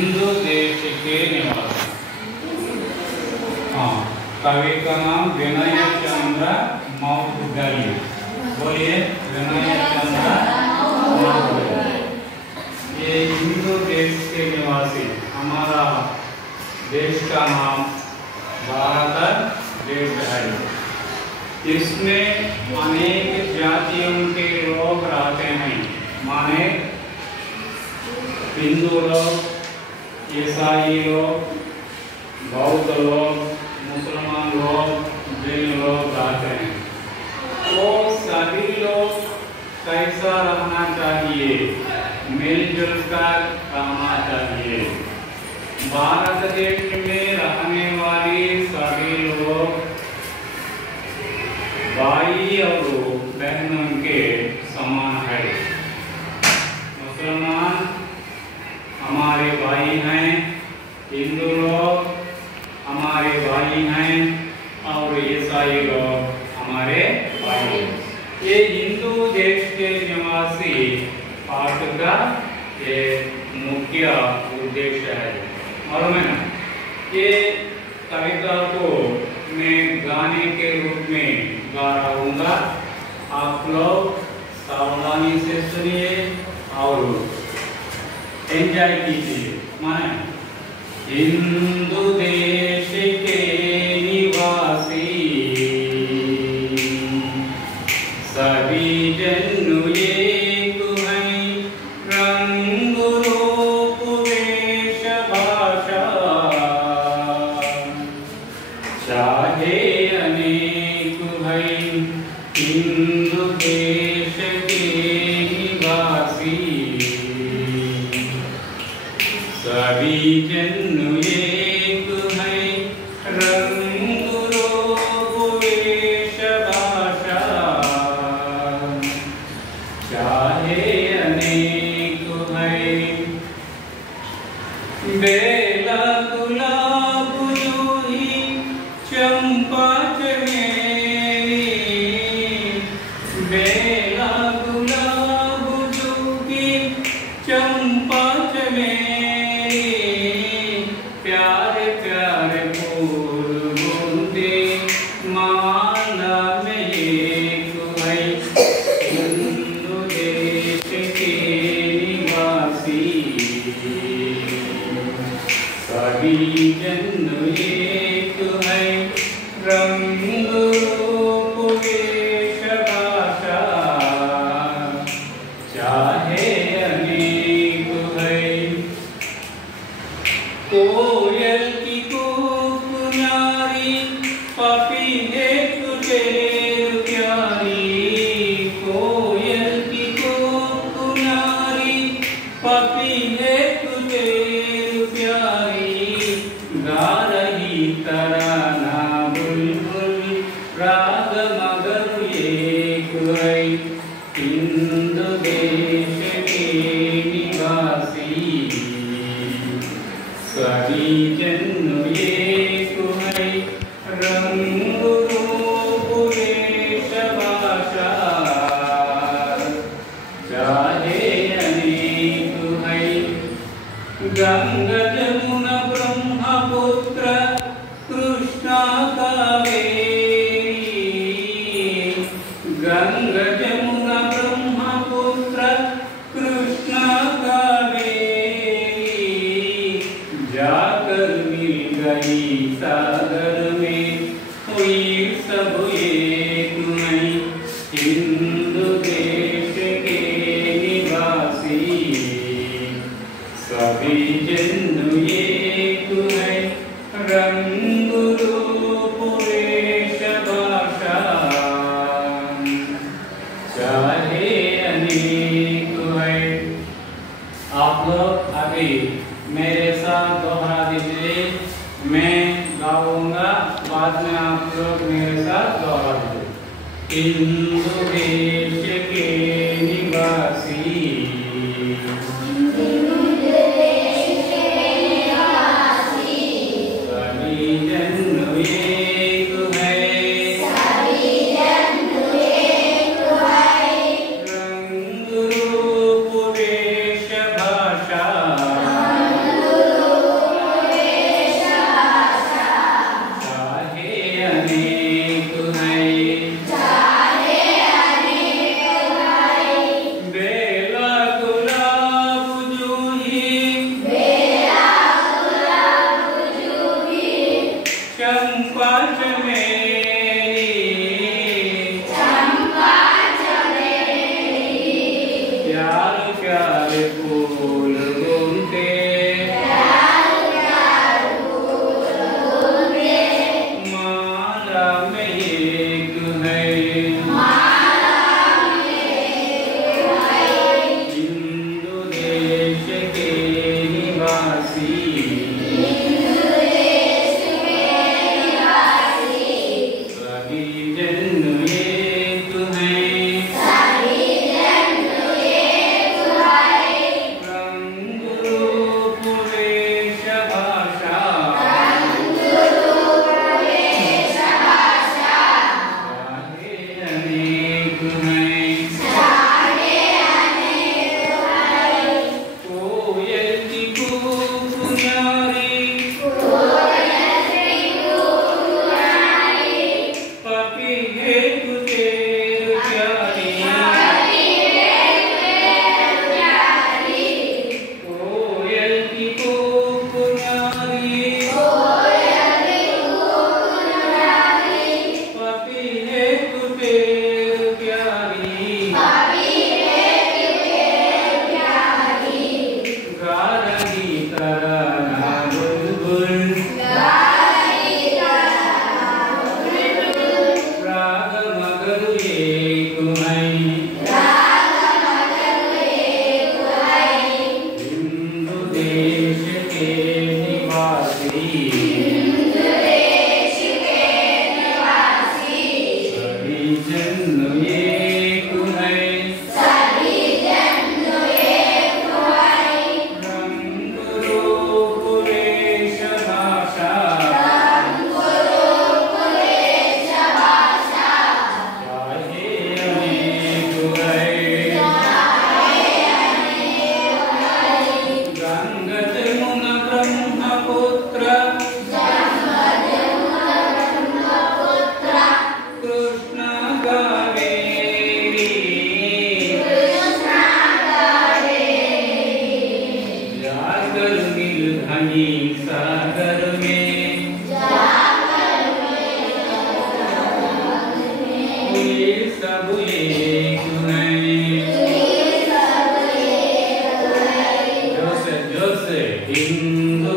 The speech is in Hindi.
हिंदू देश के निवासी। हाँ, कवि का नाम विनय चंद्र मौदगल्य। बोलिए, विनय चंद्र मौदगल्य। ये हिंदू देश के निवासी। हमारा देश का नाम भारत देश है। इसमें अनेक जातियों के लोग रहते हैं, माने हिंदू लोग, ईसाई लोग, बौद्ध लोग, मुसलमान लोग, जैन लोग रहते हैं। वो सभी लोग कैसा रहना चाहिए? मिलजुल कर रहना चाहिए। भारत देश में रहने वाले सभी लोग भाई और बहनों के समान है। मुसलमान हमारे भाई हैं, हिंदू लोग हमारे भाई हैं और ईसाई लोग हमारे भाई हैं। ये हिंदू देश के निवासी पाठ का ये मुख्य उद्देश्य है। मालूम है ना? ये कविता को मैं गाने के रूप में गा रहूँगा। आप लोग सावधानी से सुनिए और एंजॉय कीजिए। माने हिंदू देश के निवासी सभी जन एक हैं, रंग रूप वेश भाषा चाहे अनेक हैं, हिंदू देश के निवासी सभी जन एक हैं, रंग रूप वेश भाषा चाहे अनेक हैं। बेला गुलाब जूही चंपा चमेली, बेला गुलाब जूही चंपा चमेली, प्यारे प्यारे फूल बूंदे माला में एक है, हिंदू देश के निवासी सभी जन एक है, रंग रूप वेश भाषा चाहे अनेक है। कोयल की कूक न्यारी, पपी एक ढेर प्यारी, कोयल की कूक न्यारी, पपी एक ढेर प्यारी, गा रही तराना बुलबुल राग मगर एक है, हिंदू देश के निवासी सभी जन एक हैं, रंग रूप वेश भाषा चाहे अनेक हैं। गंगा जमुना ब्रह्मपुत्र कृष्णा कावेरी, गंगा जमुना ब्रह्मपुत्र कृष्णा कावेरी, जाकर मिल गई सागर में हुई सब एक नहीं, हिंदू देश के निवासी सभी जन एक हैं, रंग रूप वेश भाषा चाहे अनेक हैं। आप लोग अभी मेरे साथ दोहरा दीजिए। मैं गाऊंगा, बाद में आप लोग मेरे साथ दोहरा दीजिए। हिंदू देश के निवासी सभी जन एक हैं, रंग रूप वेश भाषा हिंदू